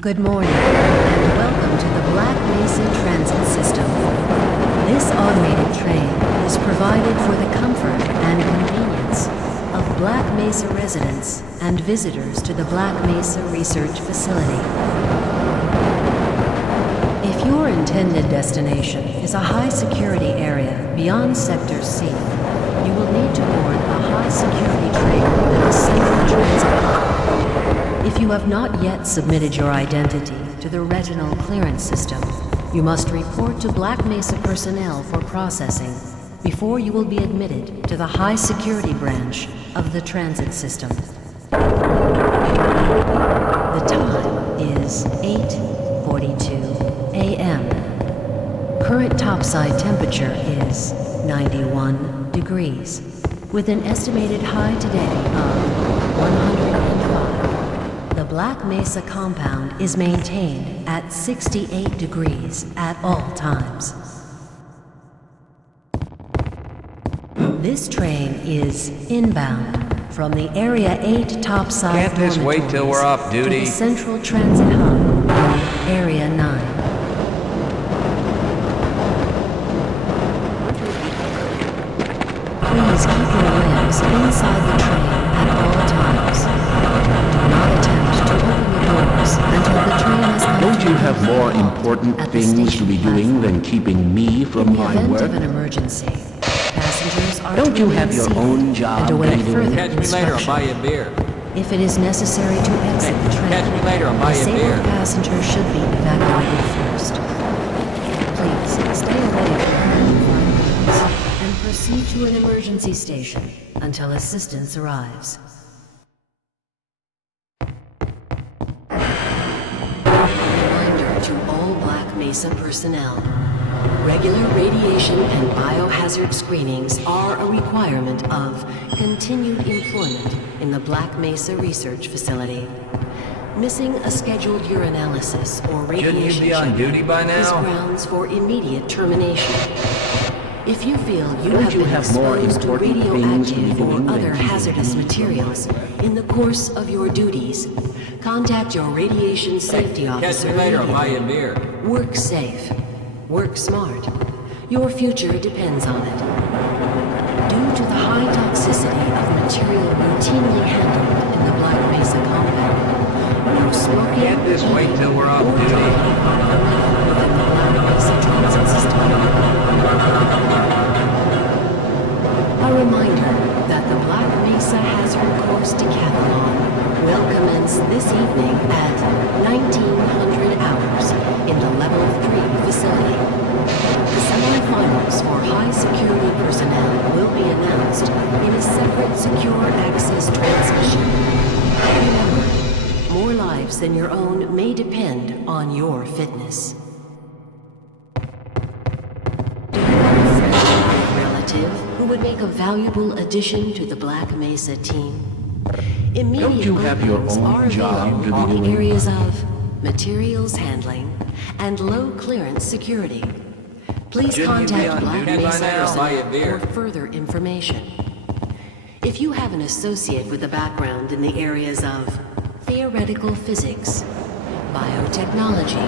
Good morning, and welcome to the Black Mesa Transit System. This automated train is provided for the comfort and convenience of Black Mesa residents and visitors to the Black Mesa Research Facility. If your intended destination is a high-security area beyond Sector C, you will need to board a high-security train at the Central Transit Hub. If you have not yet submitted your identity to the retinal clearance system, you must report to Black Mesa personnel for processing before you will be admitted to the high-security branch of the transit system. The time is 8:42 a.m. Current topside temperature is 91 degrees, with an estimated high today of 105. The Black Mesa compound is maintained at 68 degrees at all times. This train is inbound from the Area 8 topside Can't this wait till we're off duty? to the Central Transit Hub in Area 9. Please keep your limbs inside the train at all times. Do not attempt to open the doors until the train has come. Don't you have more important things to be doing than keeping me from my In the event work? of an emergency, passengers are Don't to you remain have your seated own job and await to do? further Catch me later, I'll instruction. buy you a beer. If it is necessary to exit the train, Catch me later, I'll buy you a disabled beer. passengers should be evacuated first. Please stay away from fire and proceed to an emergency station until assistance arrives. Reminder to all Black Mesa personnel. Regular radiation and biohazard screenings are a requirement of continued employment in the Black Mesa Research Facility. Missing a scheduled urinalysis or radiation Shouldn't you be on duty by is now? grounds for immediate termination. If you feel you Don't have you been have more exposed to important things to be radioactive or doing than other keeping hazardous me materials in the course of your duties, contact your radiation safety Catch officer me later, I'll buy you a immediately. beer. Work safe. Work smart. Your future depends on it. Due to the high toxicity of material routinely handled in the Black Mesa compound, no smoking, Can't this wait till we're off or duty? driving are permitted within the Black Mesa transit system. A reminder that the Black Mesa Hazard Course Decathlon will commence this evening at 1900 hours in the Level 3 facility. The semifinals for high-security personnel will be announced in a separate secure access transmission. Remember, more lives than your own may depend on your fitness. Do you have a friend or relative who would make a valuable addition to the Black Mesa team? Immediate Don't you have your openings own are job available to be in the doing? areas of materials handling and low clearance security. Please Shouldn't you be contact on Black duty by Mesa now? I'll buy you a personnel beer. for further information. If you have an associate with a background in the areas of theoretical physics, biotechnology,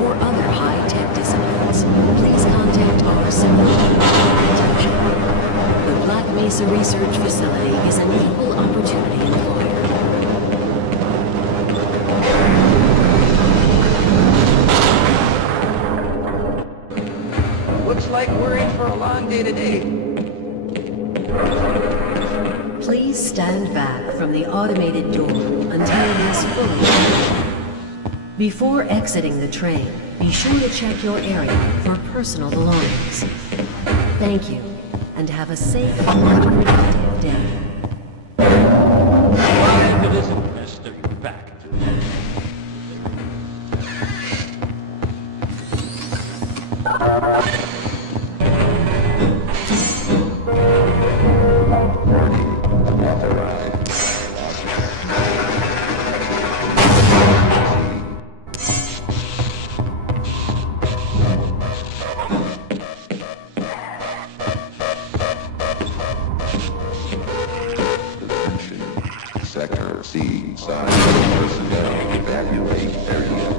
or other high-tech disciplines, please contact our center for protection. The Black Mesa Research Facility is an equal opportunity employer. Looks like we're in for a long day today. Please stand back from the automated door until it is fully open. Before exiting the train, be sure to check your area for personal belongings. Thank you, and have a safe and productive day. It isn't necessary back. Sector C, side personnel, evaluate area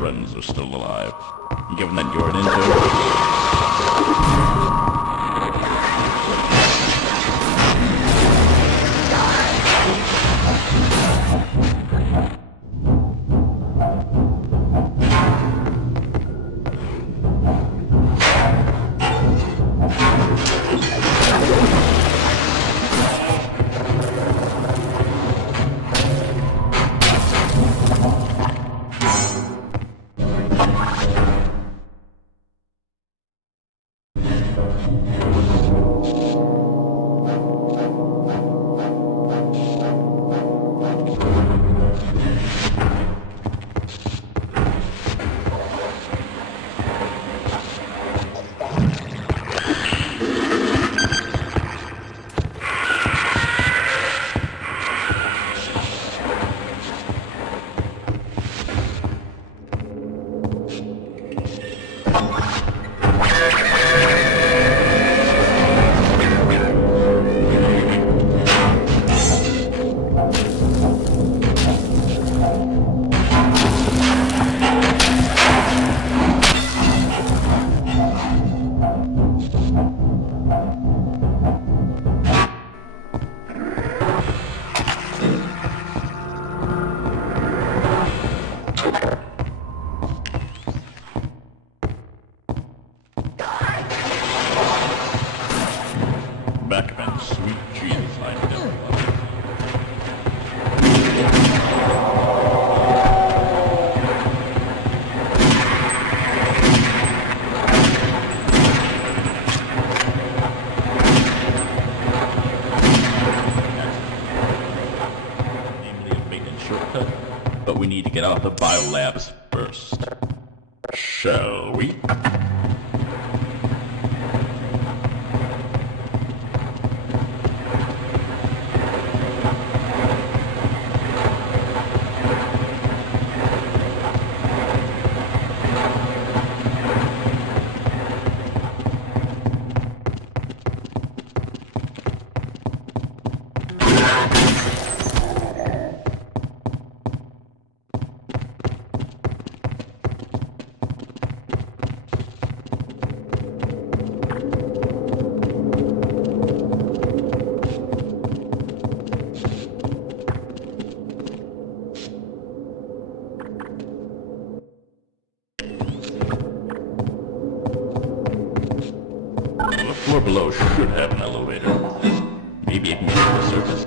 friends are still alive. Given that you're an intern, back then, sweet Jesus, I never loved it. Namely a maintenance shortcut, but we need to get out the biolabs first. Shall we? The floor below should have an elevator. Maybe I can get to the surface.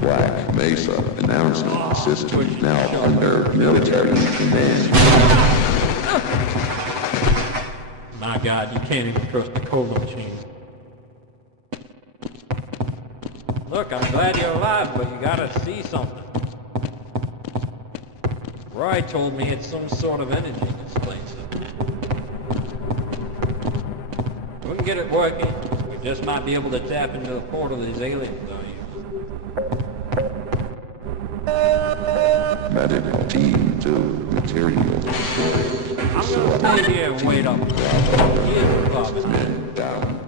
Black Mesa announcement system now under military command. My God, you can't even trust the cola machine. Look, I'm glad you're alive, but you gotta see something. Roy told me it's some sort of energy in this place. We can get it working. We just might be able to tap into the portal these aliens are using. Medical team to material destroyed. I'm gonna stay here and wait up. He is the boss. Men down.